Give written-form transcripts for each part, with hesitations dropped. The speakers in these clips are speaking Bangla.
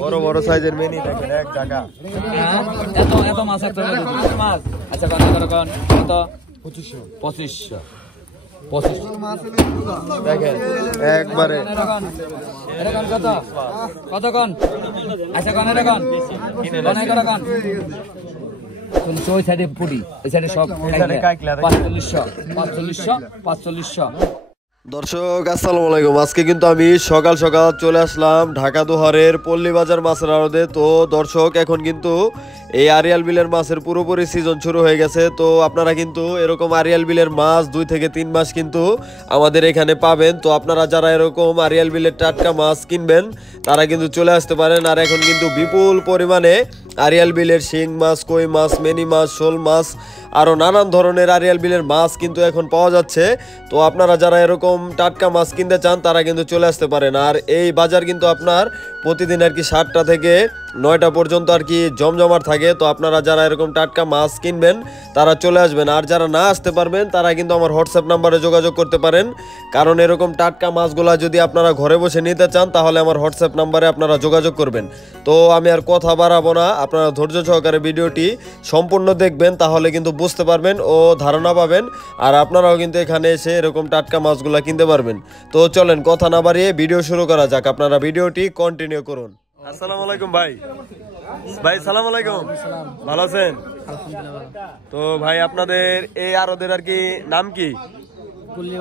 বড় বড় সাইজের মেনি দেখেন এক জায়গা এত মাছ একটা মাছ আচ্ছা কত 2500 দেখেন একবারে এরকম কত কন আচ্ছা কন এরকম কন ওই সাইডে পুরি ওই সাইডে সব 4500 দর্শক আসসালামু আলাইকুম। আজকে কিন্তু আমি সকাল সকাল চলে আসলাম ঢাকা দোহারের পল্লী বাজার মাছের আড়তে। তো দর্শক এখন কিন্তু এই আরিয়াল বিলের মাছের পুরোপুরি সিজন শুরু হয়ে গেছে। তো আপনারা কিন্তু এরকম আরিয়াল বিলের মাছ 2 থেকে 3 মাস কিন্তু আমাদের এখানে পাবেন। তো আপনারা যারা এরকম আরিয়াল বিলের টাটকা মাছ কিনবেন তারা কিন্তু চলে আসতে পারেন। আর এখন কিন্তু বিপুল পরিমাণে আরিয়াল বিলের শিং মাছ, কই মাছ, মেনি মাছ, শোল মাছ আরও নানান ধরনের আরিয়াল বিলের মাছ কিন্তু এখন পাওয়া যাচ্ছে। তো আপনারা যারা এরকম টাটকা মাছ কিনতে চান তারা কিন্তু চলে আসতে পারেন। আর এই বাজার কিন্তু আপনার প্রতিদিন আর কি 7টা থেকে 9টা পর্যন্ত আর কি জমজমাট থাকে। তো আপনারা যারা এরকম টাটকা মাছ কিনবেন তারা চলে আসবেন। আর যারা না আসতে পারবেন তারা কিন্তু আমার হোয়াটসঅ্যাপ নাম্বারে যোগাযোগ করতে পারেন, কারণ এরকম টাটকা মাছগুলা যদি আপনারা ঘরে বসে নিতে চান তাহলে আমার হোয়াটসঅ্যাপ নাম্বারে আপনারা যোগাযোগ করবেন। তো আমি আর কথা বাড়াবো না, আপনারা ধৈর্য সহকারে ভিডিওটি সম্পূর্ণ দেখবেন, তাহলে কিন্তু বুঝতে পারবেন ও ধারণা পাবেন। আর আপনারাও কিন্তু এখানে এসে এরকম টাটকা মাছগুলা কিনতে পারবেন। তো চলেন কথা না বাড়িয়ে ভিডিও শুরু করা যাক, আপনারা ভিডিওটি কন্টিনিউ করুন। আসসালামু আলাইকুম ভাই। সালাম আলাইকুম, ভালো আছেন? তো ভাই আপনাদের এই আড়তের আর কি নাম কি? পল্লী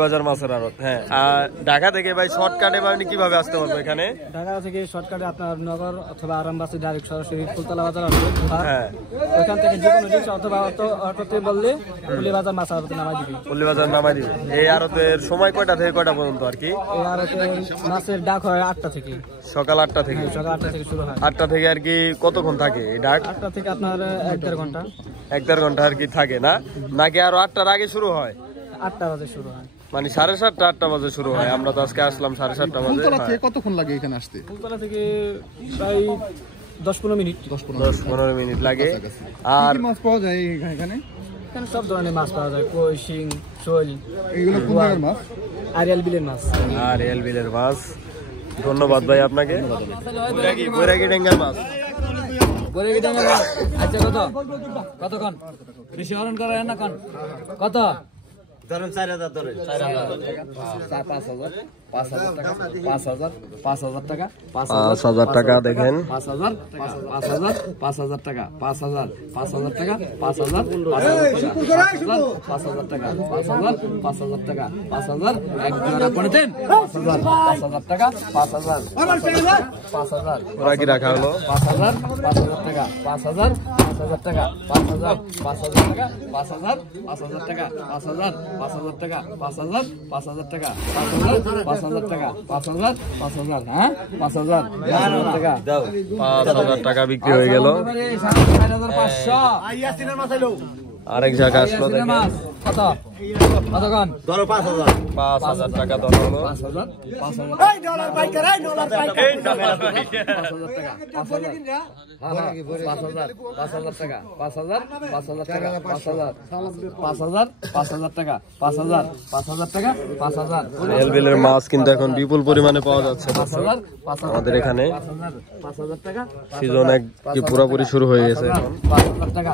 বাজার মাছের আড়ত। হ্যাঁ, আর ঢাকা থেকে ভাই শর্টকাটে আপনি কিভাবে আসতে পারবো এখানে? ঢাকা থেকে শর্টকাটে আপনার নগর অথবা আরামবাসী ডাইরেক্ট সরাসরি ফুলতলা বাজার আসবে। হ্যাঁ, ওখান থেকে যে কোনো রিক্সা অথবা অটোতে বললে পল্লী বাজার মাছ আড়তে নামাই দিবি। পল্লী বাজার নামাই দিবি। এই আড়তের সময় কয়টা থেকে কয়টা পর্যন্ত আর কি? এই আড়তে মাছের ডাক হয় 8টা থেকে, সকাল 8টা থেকে। সকাল 8টা থেকে শুরু হয়। 8টা থেকে আর কি কতক্ষণ থাকে এই ডাক? 8টা থেকে আপনার 1-1.5 ঘন্টা। 1-1.5 ঘন্টা আর কি থাকে না, নাকি আরো 8টার আগে শুরু হয়? 8টা বাজে শুরু হয়, মানে 7:30 8টা বাজে শুরু হয়। আমরা তো আজকে আসলাম 7:30 বাজে। ফুলতলা থেকে কতক্ষণ লাগে এখানে আসতে? ফুলতলা থেকে প্রায় 10-15 মিনিট। 10-15 মিনিট লাগে। আর মাছ পাওয়া যায় এখানে? এখানে সব ধরনের মাছ পাওয়া যায়, কই, শিং, শোল। এগুলো কোন জায়গার মাছ? আরিয়াল বিলের মাছ। আরিয়াল বিলের মাছ। ধন্যবাদ ভাই আপনাকে। বৈরাগী ডেঙ্গার মাছ। আচ্ছা কতক্ষণ বেশি হরণ করা না কন কত? ধরেন 4000 ধরেন। 5,000 টাকা 5,000 টাকা 5,000 টাকা দেখেন। 5,000 টাকা 5,000 টাকা 5,000 টাকা 5,000 টাকা 5,000 এক জোড়া করে দেন। 5,000 টাকা 5,000 ওরা কি রাখা হলো? 5,000 টাকা 5,000 টাকা 5,000 টাকা 5,000 টাকা 5,000 টাকা 5,000 টাকা 5,000 টাকা 5,000 হ্যাঁ 5,000 টাকা দাও। 5,000 টাকা বিক্রি হয়ে গেল। 4,500 আরেক জায়গা আসলো দেখেন। কত কতক্ষণ ধরো 5,000 টাকা ধরো হলো। 5,000 আরিয়াল বিলের মাছ কিন্তু এখন বিপুল পরিমাণে পাওয়া যাচ্ছে আমাদের এখানে। সিজন এক কি পুরোপুরি শুরু হয়ে গেছে এখন। 5,000 টাকা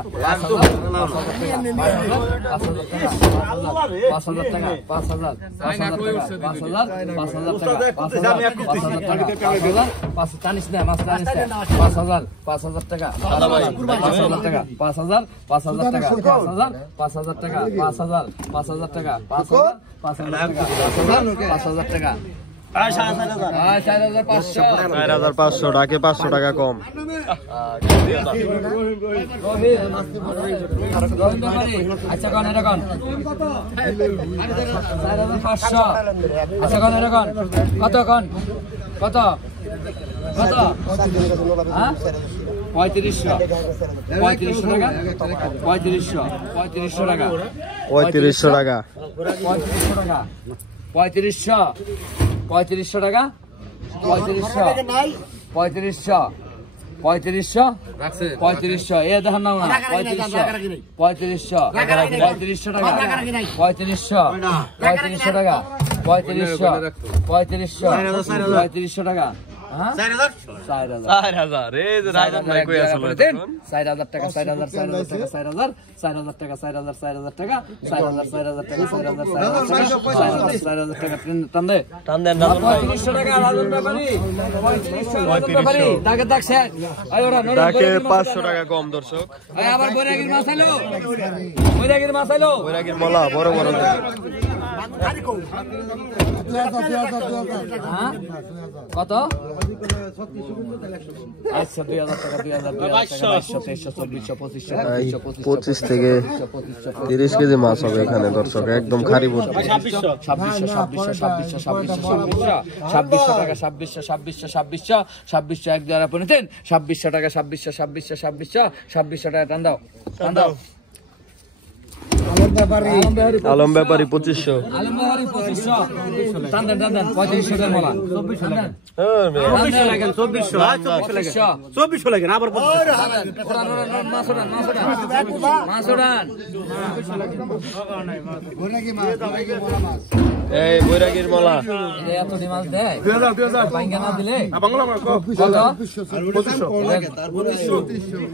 5,000 টাকা 5,000 টানিস না মাছ টানিস না 5,000 টাকা 5,000 টাকা 5,000 টাকা 5,000 টাকা 5,000 টাকা 5,000 টাকা 4,500 ডাকে 500 টাকা কম। আচ্ছা কন এরকম 4,500 আচ্ছা কন এরকম কত কন কত কত হ্যাঁ 3500 টাকা 3500 টাকা 3500 টাকা 3500 টাকা 3500 এ দেখান না 3500 টাকা 3500 টাকা 3500 টাকা। হ্যাঁ 4000 এই যে রাজন ভাই কই আসলে 4000 টাকা 4000 টাকা 4000 টাকা 4000 টাকা 4000 টাকা টান দেন রাজন ভাই 3500 টাকা রাজন ব্যাপারী 3500 ব্যাপারী টাকা দাগ শেষ আয় ওরা তাকে 500 টাকা কম দর্শক। আয় আবার বৈরাগীর মাছ আইলো বৈরাগীর মলা বড় বড় কত? আচ্ছা 2000 টাকা 25 থেকে 30 কেজি মাছ হবে এখানে দর্শক, একদম খারি ভর্তি। 2600 টাকা 2600 এক দ্বারা পনেতেন 2600 টাকা 2600 টাকা টান দাও আলম ব্যাপারী 2500। আলম ব্যাপারী 2500 টান দেন 3500 টাকা মালা 2400 টাকা 2400 লাগেন আবার এই বৈরাগীর মলা এত ডিমান্ড দেয় 2000 বাইঙ্গা না দিলে বাংলা কত 2500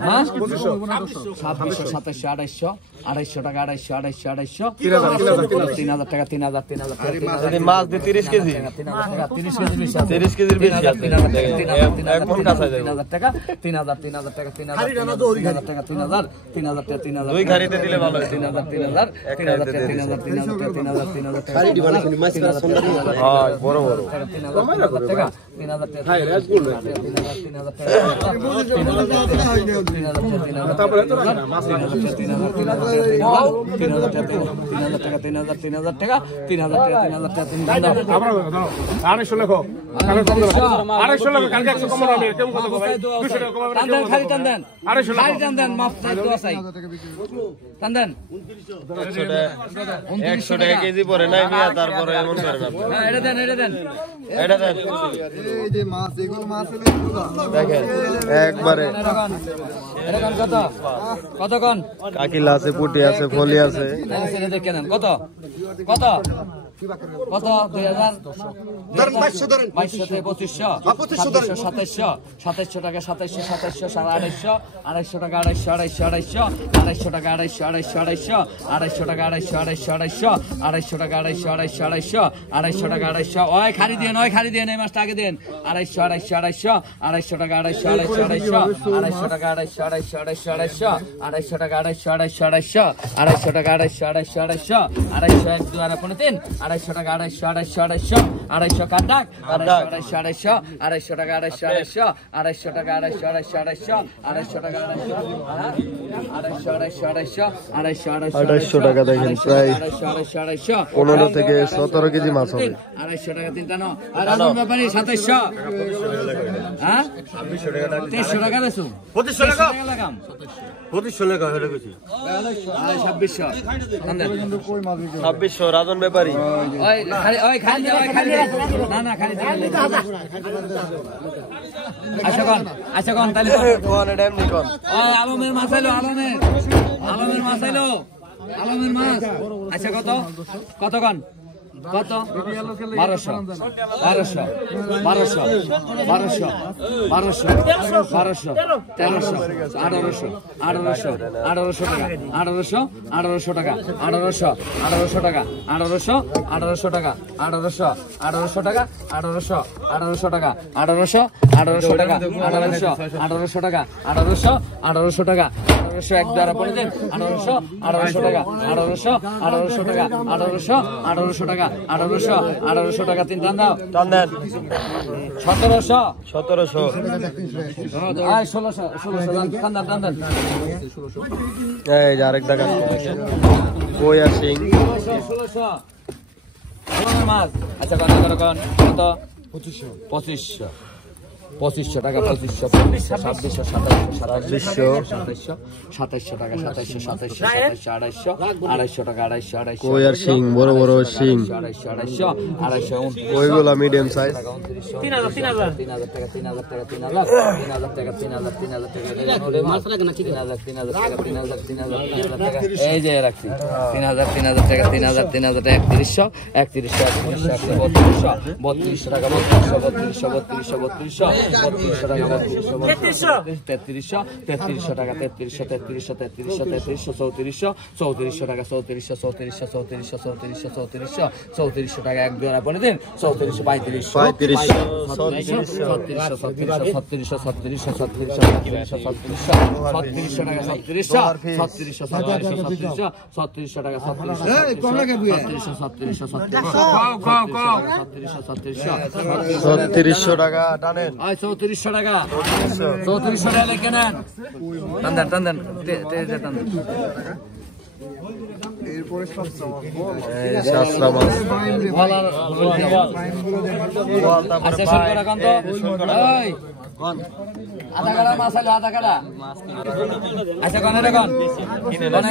হ্যাঁ 2500 2700 2800 টাকা 2800 3000 টাকা 3000 মাছ দিয়ে 30 কেজি 30 কেজির বেশি 3000 টাকা 3000 টাকা 3000 দুই খারিতে দিলে ভালো হয়। 3000 বড় বড় টাকা 100 টাকা কেজি পরে নাই মিয়া, তারপরে এমন করে না। এটা দেন এই যে মাছ, এগুলো মাছ হলে দেখেন একবারে কত কন কাকিলা আছে, পুটি আছে, ফলি আছে। দেখেন কত 2000 2200 থেকে 2500 2700 টাকা 2700 2800 টাকা 250 টাকা 250 টাকা ওই খালি দেন এই মাছটা আগে দেন 250 টাকা 250 টাকা 250 টাকা 250 টাকা 250 এক দুয়ারা 3 250 টাকা 250 কাটাক 250 টাকা 250 টাকা 250 টাকা দেখেন প্রায় 15 থেকে 17 কেজি মাছ হবে। 250 টাকা তিনটা নো আর আলম ব্যাপারী 2700 হ্যাঁ 2300 টাকা দেছো 2500 টাকা লাগাম 2500 টাকা হেডে গেছি 2600 রাজন ব্যাপারী খালি না খালি আচ্ছা কোন তাহলে কোন এমনি কোন আলমের মাছ আইলো আলমের মাছ আচ্ছা কত কোন কত 1200 1300 টাকা 1800 টাকা 1800 টাকা 1800 টাকা 1800 টাকা 1800 টাকা এক দ্বারা পড়ে দেন 1800 টাকা 1800 টাকা 1800 টাকা তিন টান দেন 1700 টান দেন এই যে আরেক টাকা কই আর সিং 1600 মাছ আচ্ছা কত 2500 2500 টাকা 2500 2600 2700 2700 টাকা 2700 250 টাকা 250 কই আর শিং বড় বড় শিং 250 ওইগুলা মিডিয়াম সাইজ 3000 টাকা 3000 টাকা 3000 টাকা 3000 টাকা এই যে রাখছি 3000 টাকা 3000 টাকা 3100 টাকা 3200 টাকা 3300 টাকা 3300 টাকা 3400 টাকা এক জোড়া বলে দিন 34 টাকা টানেন 3400 টাকা 3400 টাকা লেখেন টান শাস্ত্রা মাছ আচ্ছা শুরু করা কান্ত এই আধা কাটা মাছ আলো আধা কাটা আচ্ছা কোন এটা কোন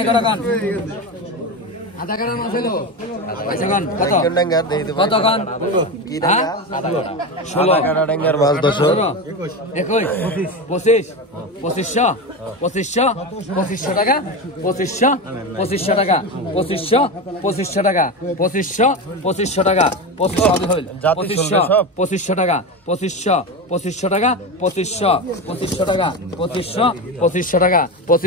করা কোন আধা কাটা মাছ আলো আচ্ছা কোন কত কোন কি টাকা 16 কাটা ডাঙ্গার মাছ 10 21 25 2500 টাকা 2500 টাকা 2500 টাকা 2500 টাকা 2500 টাকা 2500 টাকা 2500 টাকা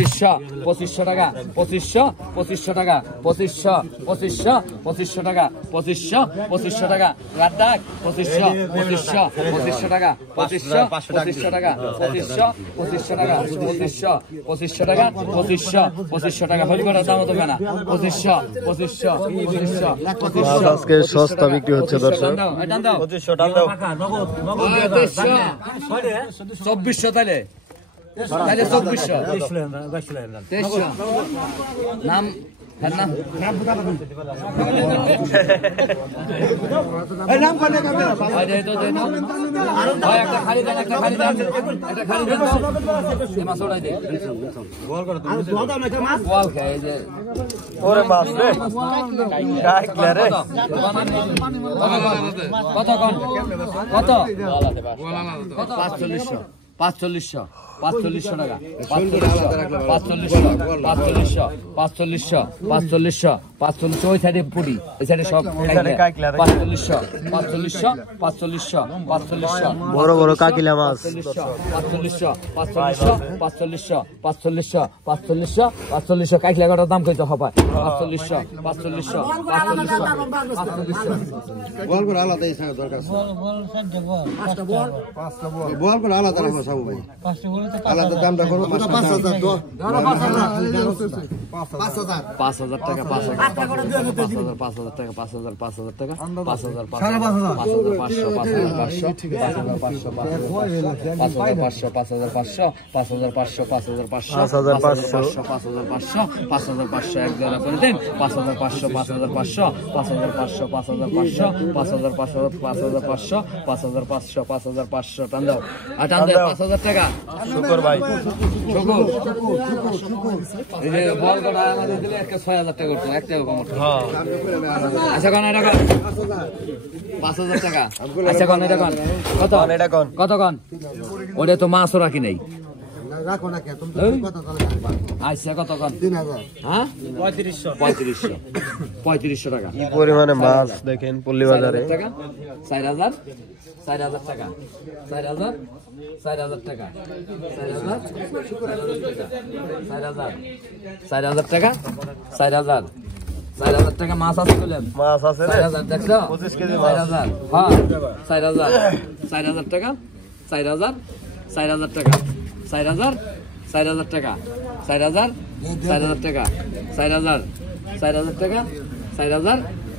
2500 টাকা 2500 টাকা 2500 টাকা 2500 টাকা 2500 টাকা রাত 2500 টাকা 2500 টাকা 2500 টাকা 2500 টাকা 2500 টাকা হল করে দাম তো কেনা 2500 আজকে সস্তা বিক্রি হচ্ছে দর্শক 2500 টাকা দাও 2400 তাহলে 2400 নাম কত 4500 টাকা 45 ওই সাইডে পুরি ওই সাইডে সব 45 বড় বড় কাকিলা মাছ 45 কাকিলা কটার দাম কইতে হবে 45 আলাদা রাখো সব ভাই আলাদা দামটা করো 5000 টাকা 5000 টাকা 5000 টাকা 5500 এক জোড়া করে দেন 5500 টান দাও 5000 টাকা শুকর ভাই এই যে বল কটা আমাদের দিলে একটা 6000 টাকা করতো একটাও কম আচ্ছা কোন এটা 5000 টাকা আচ্ছা কোন এটা কত কোন ওটা তো মাছও রাখি নাই আচ্ছা কত কোন 3000 হ্যাঁ 3500 টাকা কি পরিমাণে মাছ দেখেন পল্লী বাজারে 4000 টাকা 4000 টাকা 4000 টাকা মাছ আছে বলেন মাছ আছে 4000 দেখছো 25 কেজি মাছ 4000 হ্যাঁ 4000 টাকা 4000 টাকা 4000 টাকা 4000 টাকা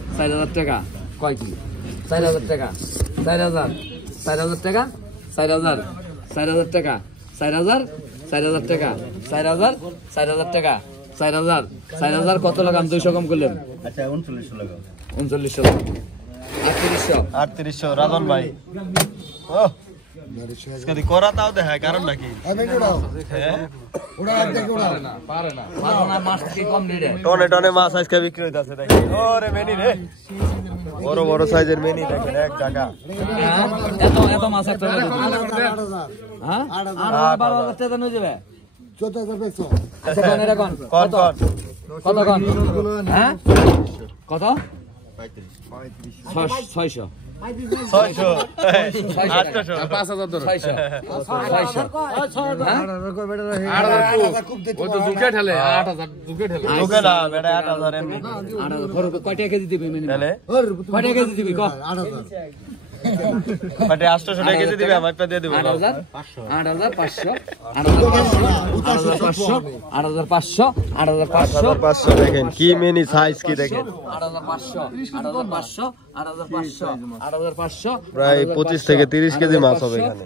4000 টাকা কয় কি 4000 টাকা 4000 টাকা 4000 টাকা 4000 টাকা 4000 কত লাগাম 200 কম করলেন আচ্ছা 3900 টাকা 3900 3800 3800 রাজন ভাই ও আজকে করা তাও দেখায় কারণ নাকি ভালো না, মাছ কি কম নেই রে। টনে টনে মাছ আজকে বিক্রি হইতাছে দেখি। ওরে মেনি রে, বড় বড় সাইজের মেনি দেখেন এক জায়গা। হ্যাঁ? এত মাছ একটা হ্যাঁ 12,000 টাকা নিয়ে যাবে। আচ্ছা কোন এটা কোন কোন কোন কত কোন হ্যাঁ কত 600 600 600 800 600 হ্যাঁ লোকে না বেটা 8000 এমনি 8,000 কয়টা কেজি দিবি মিনিমাম তাহলে কয়টা কেজি দিবি ক বাটে 800 টাকা কেজি দিবে আমার একটা দিয়ে দেব 8,500 দেখেন কি মেনি সাইজ কি দেখেন 8,500 প্রায় 25 থেকে 30 কেজি মাছ হবে এখানে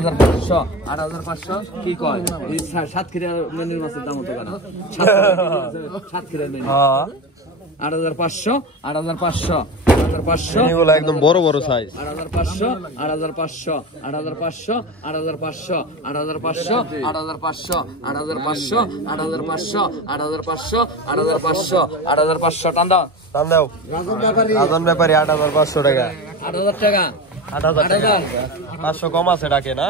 8,500 কি কয় এই সাতক্ষীরা মেনির মাছের দাম হতো কেন সাতক্ষীরা মেনি 8,500 এগুলো একদম বড় বড় সাইজ 8,500 টান দাও দাম দাও রাজন ব্যাপারী 8500 টাকা 8,000 টাকা 8000 টাকা 500 কম আছে ডাকে না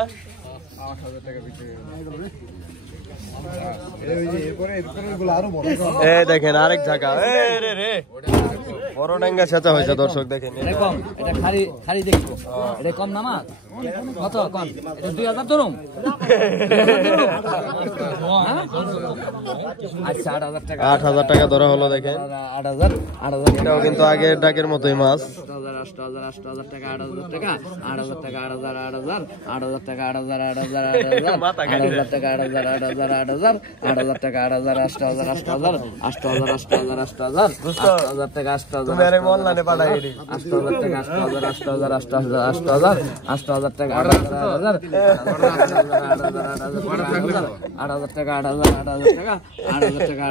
এই দেখেন আরেক জায়গা এই রে রে বড় ডাঙ্গা সেচা হয়েছে দর্শক দেখেন এটা কম এটা খালি দেখো এটা কম না মাছ কত কম এটা 2000 ধরুম আচ্ছা 8,000 টাকা 8000 টাকা ধরা হলো দেখেন 8,000 এটাও কিন্তু আগের ডাকের মতোই মাছ 8,000 টাকা 8,000 টাকা 8,000 টাকা 8,000 টাকা 8,000 টাকা 8,000 টাকা 8,000 টাকা তুমি আরে অনলাইনে পাঠাই দিই 8,000 টাকা 8,000 টাকা 8,000 টাকা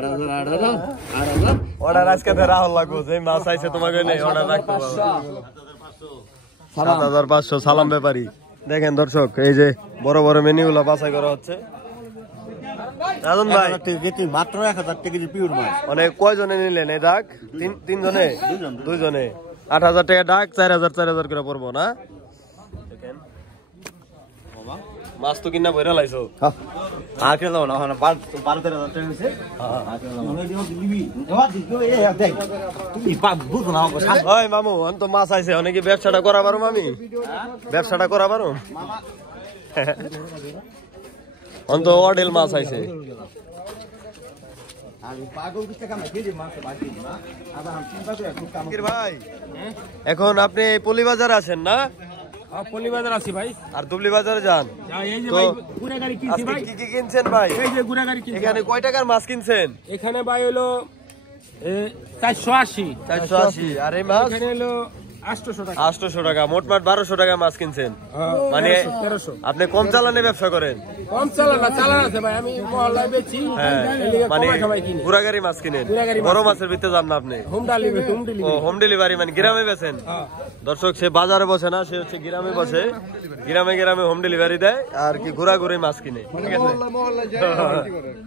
অর্ডার আজকে রাহুল লাগবো যে মাছ আইছে তোমাকে নেই অর্ডার রাখতে পারবো 7,500 সালাম ব্যাপারী দেখেন দর্শক এই যে বড় বড় মেনুগুলো বাছাই করা হচ্ছে রাজন ভাই মাত্র 1000 টাকা পিওর মাছ অনেক কয়জনে নিলেন এই ডাক তিনজনে দুইজনে 8,000 টাকা ডাক 4,000 করে পড়বো না মাছ তো কিনা বইরা লাইছো মামু তো মাছ আইছে অনেকে ব্যবসাটা করা পারো মামি ব্যবসাটা করা পারো অন্ত অডেল মাছ আইছে ভাই এখন আপনি পল্লী বাজার আছেন না পল্লী বাজার আছি ভাই আর দুবলি বাজারে যান এই যে তো ভাই গুড়াগাড়ি কিনছি আজকে ভাই কি কি কিনছেন ভাই এই যে গুড়াগাড়ি কিনছি এখানে কয় টাকার মাছ কিনছেন এখানে ভাই হলো 480 480 আর এই মাছ এখানে হলো 800 টাকা 800 টাকা মোটমাট 1200 টাকা মাছ কিনছেন মানে 1300 আপনি কম চালানে ব্যবসা করেন কম চালান আছে ভাই আমি মহল্লায় বেচি হ্যাঁ এই লিগে মানে কমাই কমাই কিনি গুড়াগাড়ি মাছ কিনেন গুড়াগাড়ি মাছ বড় মাছের ভিতরে যান না আপনি হোম ডেলিভারি ও হোম ডেলিভারি মানে গ্রামে বেচেন দর্শক সে বাজারে বসে না সে হচ্ছে গ্রামে বসে গ্রামে হোম ডেলিভারি দেয় আর কি ঘোরাঘুরি মাছ কিনে ঠিক আছে